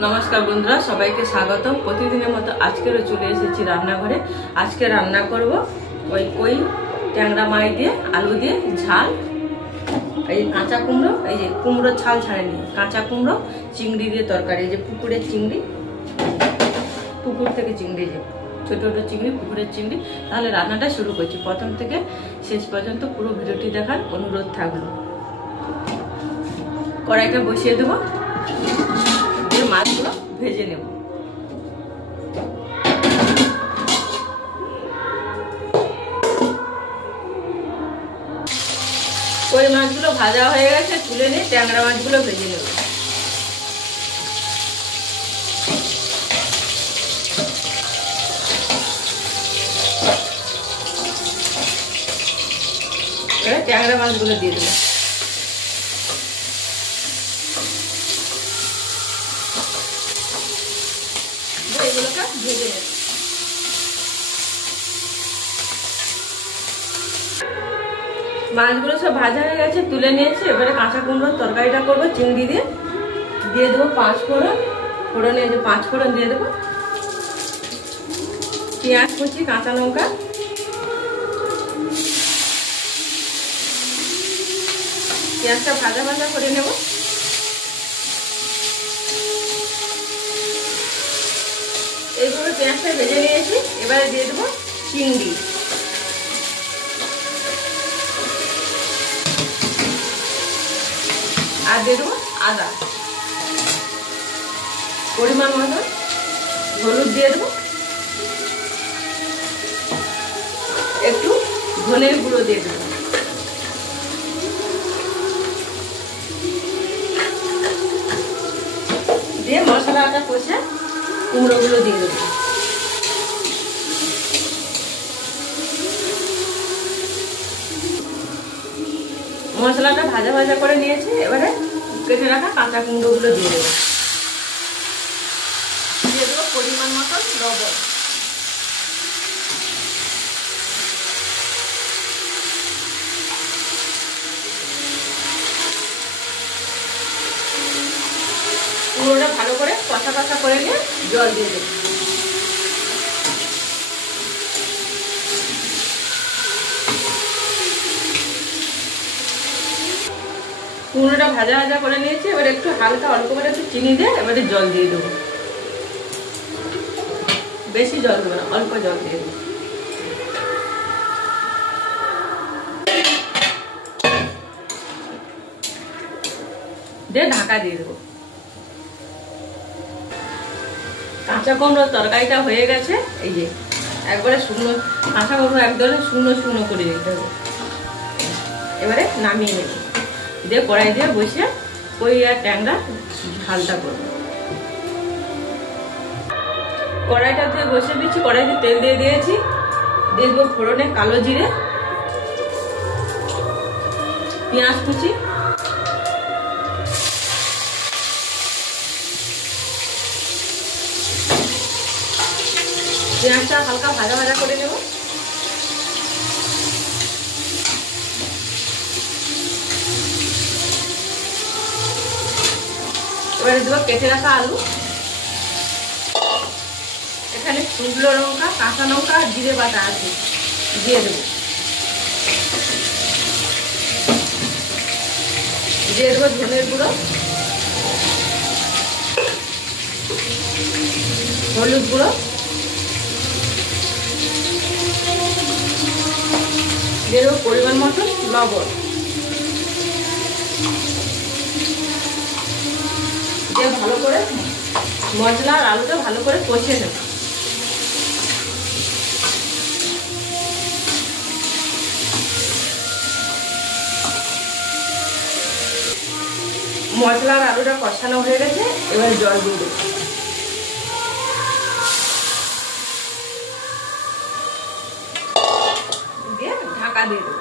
नमस्कार बंधुरा सबाइके स्वागतम। प्रतिदिन मतो आजकेर चले एसेछि रान्नाघरे। आजके रान्ना करब ओई कोई टैंगरा माई दिए आलू दिए झाल, काँचा कुमड़ो, कुमड़ो छाल छाड़ेनी काँचा कुमड़ो, चिंगड़ी दिए तरकारी, पुकुरेर चिंगड़ी, पुकुर थेके चिंगड़ी छोट छोट चिंगड़ी, पुकुरेर चिंगड़ी। ताहले रान्नाटा शुरू करछि। प्रथम थेके शेष पर्यन्त पुरो भिडियोटी देखार अनुरोध थाकलो। कड़ाईटा बसिए देब, माछगुलो भेजे नेब। ওই মাছগুলো ভাজা হয়ে গেছে, তুলে নিয়ে ট্যাংরা মাছগুলো ভেজে নেব। এবার ট্যাংরা মাছগুলো দিয়ে দেব। এগুলোকে ভেজে নেব। মাছগুলো সব ভাজা হয়ে গেছে, তুলে নিয়েছি। এবারে কাঁচা কুমড়োর তরকারিটা করবো চিংড়ি দিয়ে। দিয়ে দেবো 5 ফোড়ন, ফোড়নে 5 ফোড়ন দিয়ে দেবো, পেঁয়াজ কুচি, কাঁচা লঙ্কা, পেঁয়াজটা ভাজা ভাজা করে নেব। এইভাবে পেঁয়াজটা ভেজে নিয়েছি। এবারে দিয়ে দেবো চিংড়ি, আর দিয়ে দেবো আদা, পরিমাণ মতো হলুদ দিয়ে দেবো, একটু ধনের গুঁড়ো দিয়ে দেবো, দিয়ে মশলাটা কষে কুমড়োগুলো দিয়ে দেবো। মশলাটা ভাজা ভাজা করে নিয়েছি। এবারে কেটে রাখা কাঁচা কুমড়োগুলো দিয়ে দেবো। দিয়ে দেবো পরিমাণ মতো লবণ, কুমড়োটা ভালো করে কষা কষা করে নিয়ে জল দিয়ে দেবো। কুমড়োটা ভাজা ভাজা করে নিয়েছি। এবার একটু হালকা অল্প করে একটু চিনি দিয়ে এবারে জল দিয়ে দেবো। বেশি জল দেবো না, অল্প জল দিয়ে দেবো। দিয়ে ঢাকা দিয়ে দেবো। কাঁচা কুমড়োর তরকারিটা হয়ে গেছে। এই যে একবারে শুকনো কাঁচা কুমড়ো একদম শুকনো শুকনো করে দিতে হবে। এবারে নামিয়ে নেব। দিয়ে কড়াই দিয়ে বসে কই আর ট্যাংরা ঝালটা করবো। কড়াইটা দিয়ে বসে দিচ্ছি। কড়াইতে তেল দিয়ে দিয়েছি। দিয়ে দেবো ফোড়নে কালো জিরে, পেঁয়াজ কুচি, পেঁয়াজটা হালকা ভাজা ভাজা করে নেব। এবারে দেবো কেটে রাখা আলু। এখানে শুকনো লঙ্কা, কাঁচা লঙ্কা, জিরে বাটা আছে, দিয়ে দেবো। দিয়ে দেবো ধনের গুঁড়ো, হলুদ গুঁড়ো, দিয়ে দেবো পরিমাণ মতো লবণ। দিয়ে ভালো করে মশলা আর আলুটা ভালো করে কষিয়ে নেব। মশলা আর আলুটা কষানো হয়ে গেছে। এবার জল দিয়ে দেবো। দিয়ে ঢাকা দিয়ে দেবো।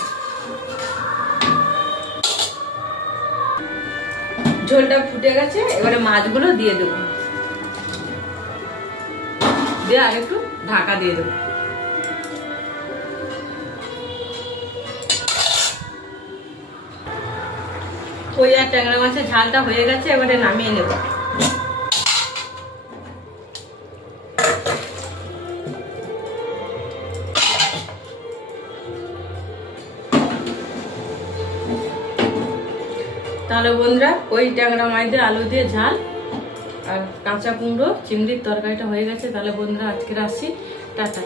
ঝোলটা ফুটে গেছে। এবারে মাছগুলো দিয়ে দেবো। দিয়ে আর একটু ঢাকা দিয়ে দেবো। কই আর ট্যাংরা মাছের ঝালটা হয়ে গেছে। এবারে নামিয়ে নেব। তাহলে বন্ধুরা ওই ট্যাংরা মাছ দিয়ে আলু দিয়ে ঝাল আর কাঁচা কুমড়ো চিংড়ির তরকারিটা হয়ে গেছে। তাহলে বন্ধুরা আজকে আসি, টাটা।